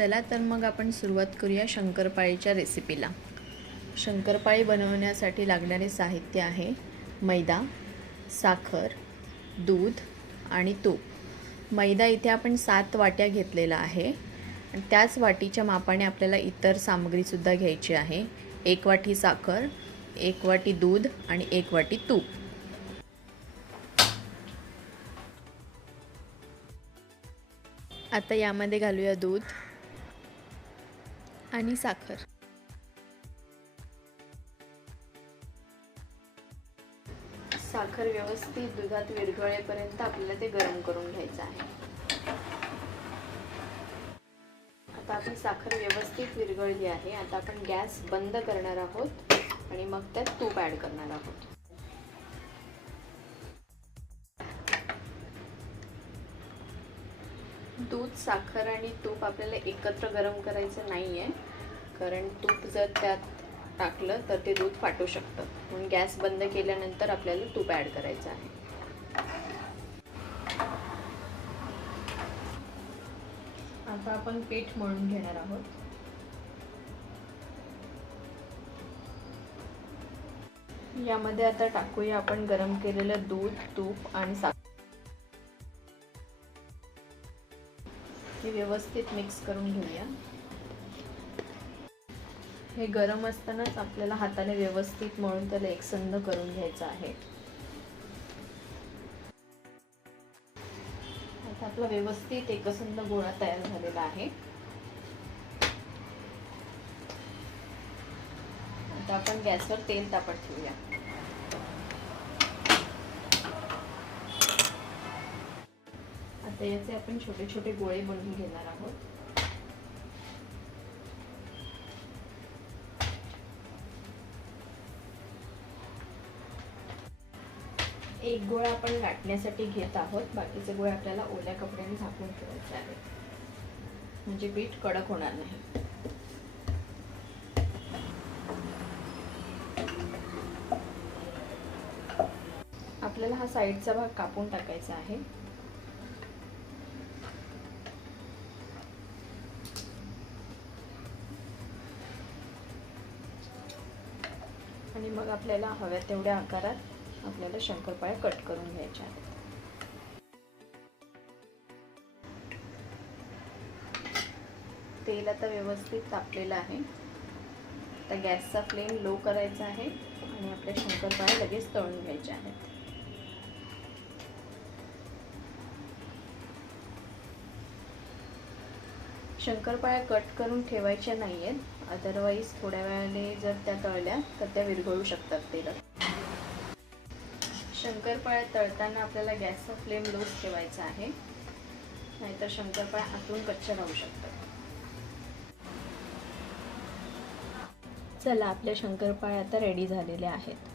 चला तर मग आपण सुरुवात करूया शंकरपाळीच्या रेसिपीला। शंकरपाळी बनवण्यासाठी लागणारे साहित्य आहे मैदा, साखर, दूध आणि तूप। मैदा इथे आपण 7 वाट्या घेतलेला आहे आणि त्याच वाटीच्या मापाने आपल्याला इतर सामग्री सुद्धा घ्यायची आहे। 1 वाटी साखर, 1 वाटी दूध आणि 1 वाटी तूप। आता यामध्ये घालूया दूध आणि साखर। साखर व्यवस्थित दुधात विरघळेपर्यंत आपल्याला ते गरम करून घ्यायचं आहे। आता आपली साखर व्यवस्थित विरघळली आहे। आता आपण गॅस बंद करणार आहोत आणि मग त्यात तूप ॲड करणार आहोत। दूध, साखर आणि तूप आपल्याला एकत्र गरम करायचं नाहीये, कारण तूप जर त्यात टाकलं तर ते दूध फाटू शकतं। म्हणून गॅस बंद केल्यानंतर आपल्याला तूप ॲड करायचं आहे। आता आपण पीठ मळून घेणार आहोत। यामध्ये आता टाकूया आपण गरम केलेलं दूध, तूप आणि साखर। हे व्यवस्थित मिक्स करून घेऊया। हे गरम असतानाच आपल्याला हाताने व्यवस्थित मळून त्याला एकसंध करून घ्यायचं आहे। आता आपला व्यवस्थित एकसंध गोळा तयार झालेला आहे। आता आपण गॅसवर तेल तापत ठेवूया। आता याचे आपण छोटे छोटे गोळे बनवून घेणार आहोत। एक गोळा आपण लाटण्यासाठी घेत आहोत, बाकीचे गोळे आपल्याला ओल्या कपड्याने झाकून ठेवायचे आहे, म्हणजे पीठ कडक होणार नाही। आपल्याला हा साईडचा भाग कापून टाकायचा आहे। आणि मग आपल्याला हव्या तेवढ्या आकारात आपल्याला शंकरपाळ्या कट करून घ्यायच्या आहेत। तेल आता व्यवस्थित तापलेलं आहे। आता गॅसचा फ्लेम लो करायचा आहे आणि आपल्या शंकरपाळ्या लगेच तळून घ्यायच्या आहेत। शंकरपाळ्या कट करून ठेवायच्या नाहीयेत, अदरवाईज थोड्या वेळाने जर त्या तळल्या तर त्या विरघळू शकतात तेलात। शंकरपाळ्या तळताना आपल्याला गॅसचा फ्लेम लोच ठेवायचा आहे, नाहीतर शंकरपाळ्या आतून कच्च्या राहू शकतात। चला, आपल्या शंकरपाळ्या आता रेडी झालेल्या आहेत।